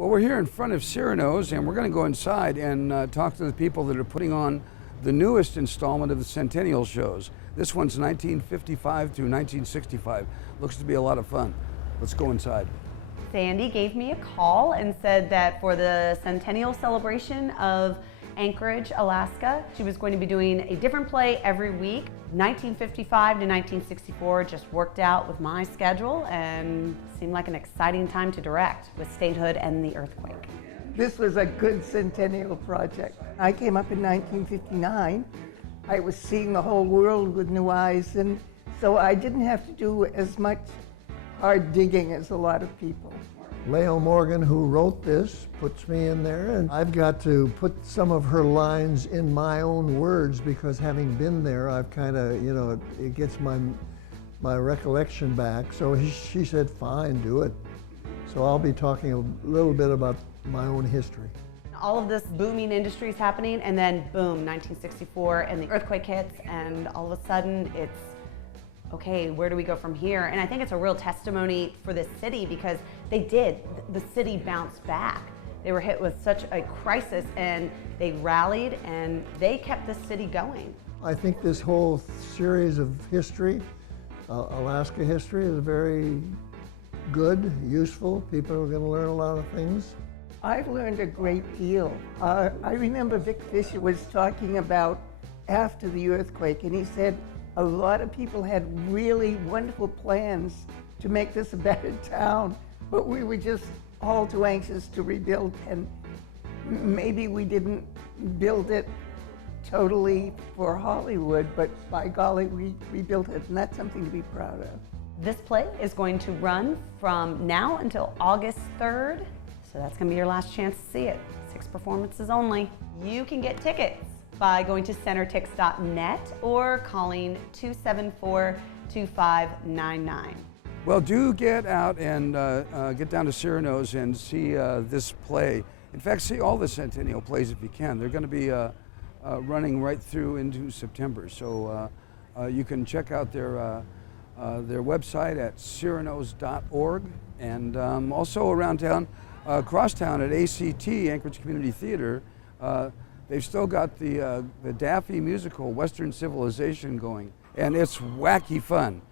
Well, we're here in front of Cyrano's, and we're going to go inside and talk to the people that are putting on the newest installment of the Centennial shows. This one's 1955 through 1965. Looks to be a lot of fun. Let's go inside. Sandy gave me a call and said that for the Centennial celebration of Anchorage, Alaska, she was going to be doing a different play every week. 1955 to 1964 just worked out with my schedule and seemed like an exciting time to direct with statehood and the earthquake. This was a good centennial project. I came up in 1959. I was seeing the whole world with new eyes, and so I didn't have to do as much hard digging as a lot of people. Leo Morgan, who wrote this, puts me in there, and I've got to put some of her lines in my own words because having been there, I've kind of, it gets my recollection back. So she said, fine, do it. So I'll be talking a little bit about my own history. All of this booming industry is happening, and then boom, 1964, and the earthquake hits, and all of a sudden it's, okay, where do we go from here? And I think it's a real testimony for this city because the city bounced back. They were hit with such a crisis and they rallied and they kept the city going. I think this whole series of history, Alaska history, is very good, useful. People are going to learn a lot of things. I've learned a great deal. I remember Vic Fisher was talking about after the earthquake, and he said a lot of people had really wonderful plans to make this a better town, but we were just all too anxious to rebuild, and maybe we didn't build it totally for Hollywood, but by golly, we rebuilt it, and that's something to be proud of. This play is going to run from now until August 3rd, so that's going to be your last chance to see it. 6 performances only. You can get tickets by going to centertix.net or calling 274-2599. Well, do get out and get down to Cyrano's and see this play. In fact, see all the Centennial plays if you can. They're going to be running right through into September. So you can check out their website at cyranos.org, and also around town, across town at ACT, Anchorage Community Theater, they've still got the Daffy musical, Western Civilization, going, and it's wacky fun.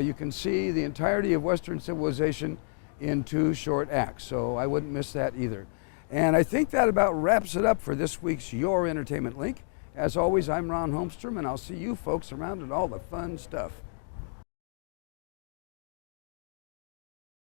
You can see the entirety of Western Civilization in 2 short acts, so I wouldn't miss that either. And I think that about wraps it up for this week's Your Entertainment Link. As always, I'm Ron Holmstrom, and I'll see you folks around at all the fun stuff.